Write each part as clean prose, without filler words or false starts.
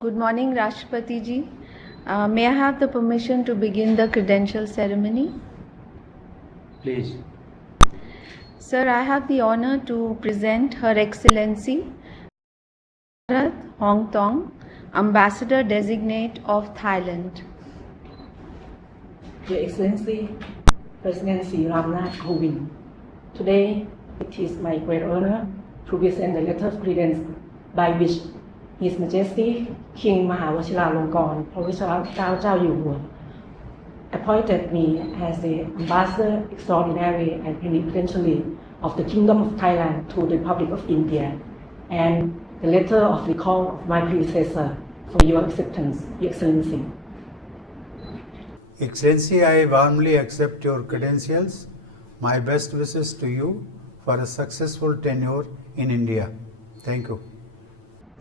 Good morning, Rashtrapati ji. May I have the permission to begin the credential ceremony? Please. Sir, I have the honor to present Her Excellency Bharat Hong Tong, Ambassador Designate of Thailand. Your Excellency, President Sri Ramnath Kovind, today it is my great honor to present the letter of credence by which His Majesty King Mahawachiralongkorn Phorichalongkorn appointed me as the Ambassador Extraordinary and Plenipotentiary of the Kingdom of Thailand to the Republic of India, and the letter of recall of my predecessor for your acceptance, Your Excellency. Excellency, I warmly accept your credentials. My best wishes to you for a successful tenure in India. Thank you.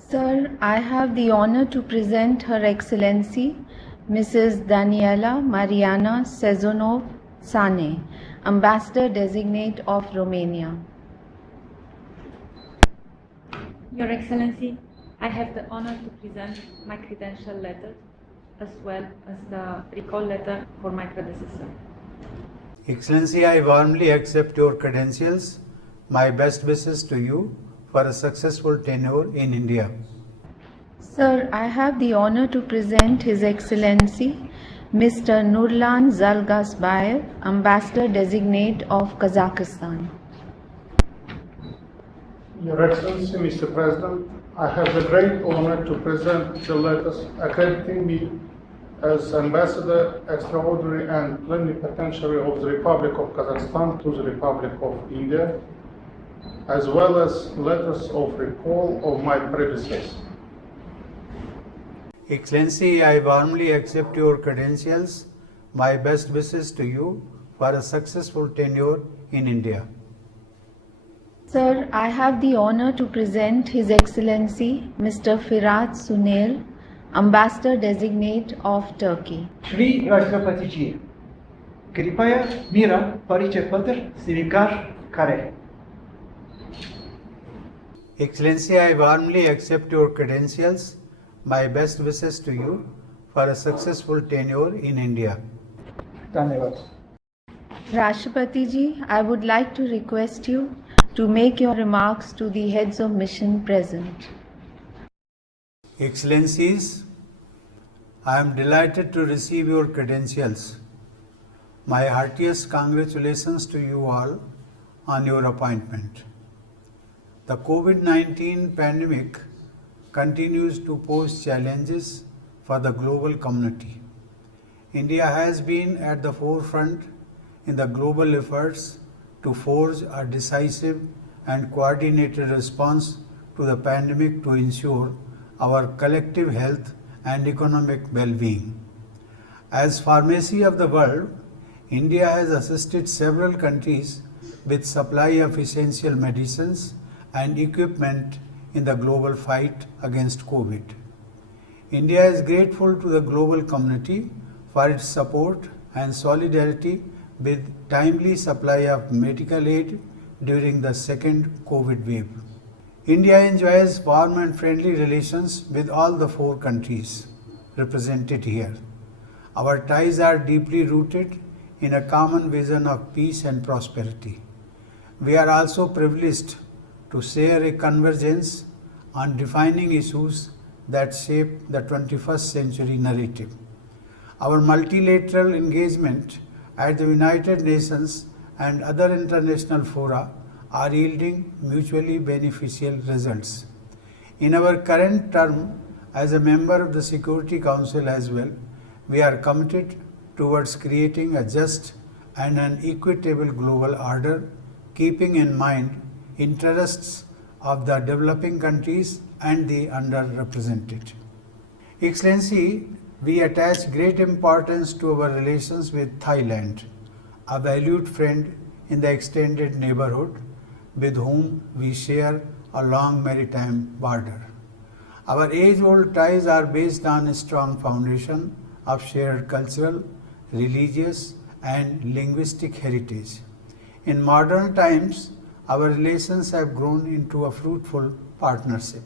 Sir, I have the honor to present Her Excellency Mrs. Daniela Mariana Sezonov Sane, Ambassador Designate of Romania. Your Excellency, I have the honor to present my credential letter as well as the recall letter for my predecessor. Excellency, I warmly accept your credentials. My best wishes to you for a successful tenure in India. Sir, I have the honor to present His Excellency Mr. Nurlan Zalgasbayev, Ambassador Designate of Kazakhstan. Your Excellency, Mr. President, I have the great honor to present the letters accrediting me as Ambassador Extraordinary and Plenipotentiary of the Republic of Kazakhstan to the Republic of India, as well as letters of recall of my predecessor. Excellency, I warmly accept your credentials. My best wishes to you for a successful tenure in India. Sir, I have the honor to present His Excellency Mr. Firat Sunail, Ambassador Designate of Turkey. Shri राष्ट्रपति जी, कृपया मेरा परिचय पत्र स्वीकार करें. Excellency, I warmly accept your credentials. My best wishes to you for a successful tenure in India. धन्यवाद. Rashtrapati ji, I would like to request you to make your remarks to the heads of mission present. Excellencies, I am delighted to receive your credentials. My heartiest congratulations to you all on your appointment. The COVID-19 pandemic continues to pose challenges for the global community. India has been at the forefront in the global efforts to forge a decisive and coordinated response to the pandemic to ensure our collective health and economic well-being. As pharmacy of the world, India has assisted several countries with supply of essential medicines and equipment in the global fight against COVID. India is grateful to the global community for its support and solidarity with timely supply of medical aid during the second COVID wave. India enjoys warm and friendly relations with all the four countries represented here. Our ties are deeply rooted in a common vision of peace and prosperity. We are also privileged to share a convergence on defining issues that shape the 21st century narrative. Our multilateral engagement at the United Nations and other international fora are yielding mutually beneficial results. In our current term as a member of the Security Council as well, we are committed towards creating a just and an equitable global order, keeping in mind interests of the developing countries and the underrepresented. Excellency, we attach great importance to our relations with Thailand, a valued friend in the extended neighborhood with whom we share a long maritime border. Our age-old ties are based on a strong foundation of shared cultural, religious, and linguistic heritage. In modern times, our relations have grown into a fruitful partnership.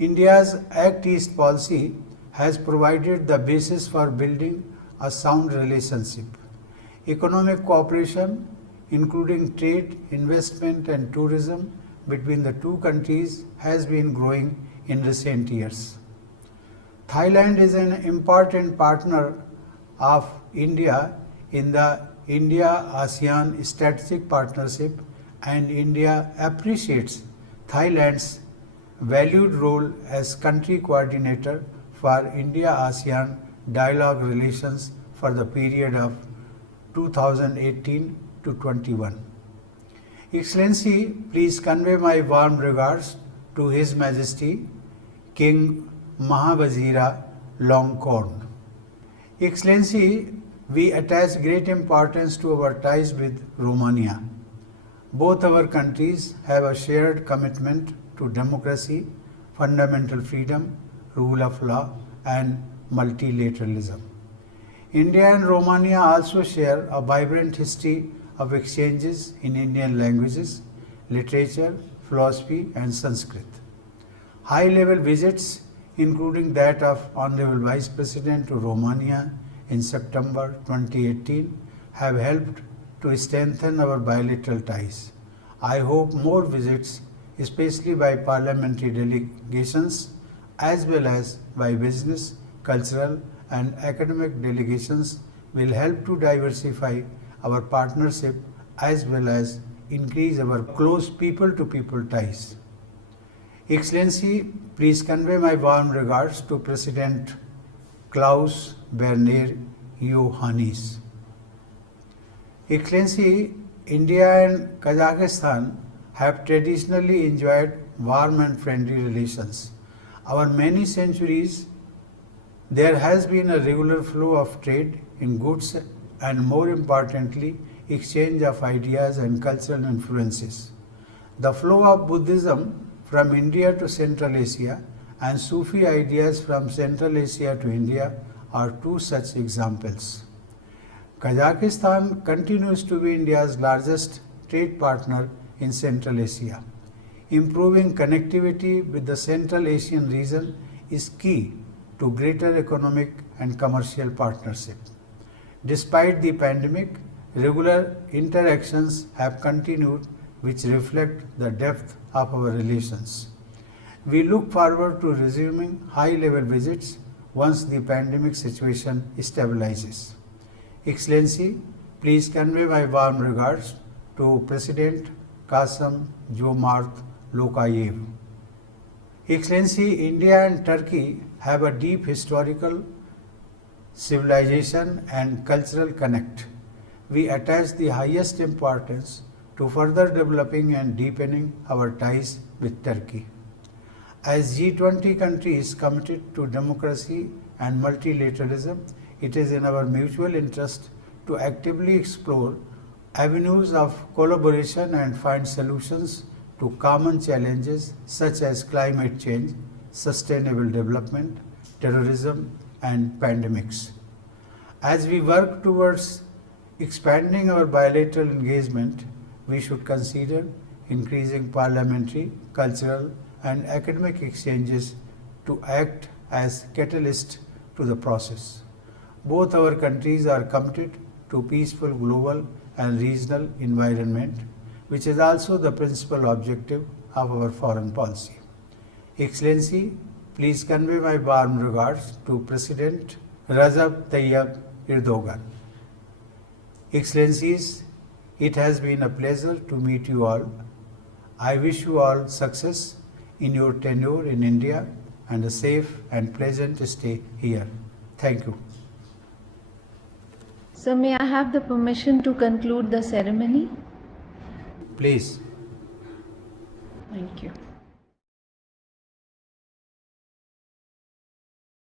India's Act East policy has provided the basis for building a sound relationship. Economic cooperation, including trade, investment, and tourism between the two countries, has been growing in recent years. Thailand is an important partner of India in the India-ASEAN Strategic Partnership, and India appreciates Thailand's valued role as country coordinator for India-ASEAN dialogue relations for the period of 2018 to 21. Excellency, please convey my warm regards to His Majesty King Mahavajira Longkorn. Excellency, we attach great importance to our ties with Romania. Both our countries have a shared commitment to democracy, fundamental freedom, rule of law, and multilateralism. India and Romania also share a vibrant history of exchanges in Indian languages, literature, philosophy, and Sanskrit. High-level visits, including that of Honorable Vice President to Romania in September 2018, have helped to strengthen our bilateral ties. I hope more visits, especially by parliamentary delegations, as well as by business, cultural, and academic delegations, will help to diversify our partnership as well as increase our close people-to-people ties. Excellency, please convey my warm regards to President Klaus Werner Iohannis. Excellency, India and Kazakhstan have traditionally enjoyed warm and friendly relations. Over many centuries, there has been a regular flow of trade in goods and, more importantly, exchange of ideas and cultural influences. The flow of Buddhism from India to Central Asia and Sufi ideas from Central Asia to India are two such examples. Kazakhstan continues to be India's largest trade partner in Central Asia. Improving connectivity with the Central Asian region is key to greater economic and commercial partnership. Despite the pandemic, regular interactions have continued, which reflect the depth of our relations. We look forward to resuming high-level visits once the pandemic situation stabilizes. Excellency, please convey my warm regards to President Kasım-Jomart Tokayev. Excellency, India and Turkey have a deep historical, civilization, and cultural connect. We attach the highest importance to further developing and deepening our ties with Turkey. As G20 countries committed to democracy and multilateralism, it is in our mutual interest to actively explore avenues of collaboration and find solutions to common challenges such as climate change, sustainable development, terrorism, and pandemics. As we work towards expanding our bilateral engagement, we should consider increasing parliamentary, cultural, and academic exchanges to act as catalyst to the process. Both our countries are committed to peaceful global and regional environment, which is also the principal objective of our foreign policy. Excellency, please convey my warm regards to President Recep Tayyip Erdogan. Excellencies, it has been a pleasure to meet you all. I wish you all success in your tenure in India and a safe and pleasant stay here. Thank you. So may I have the permission to conclude the ceremony? Please. Thank you.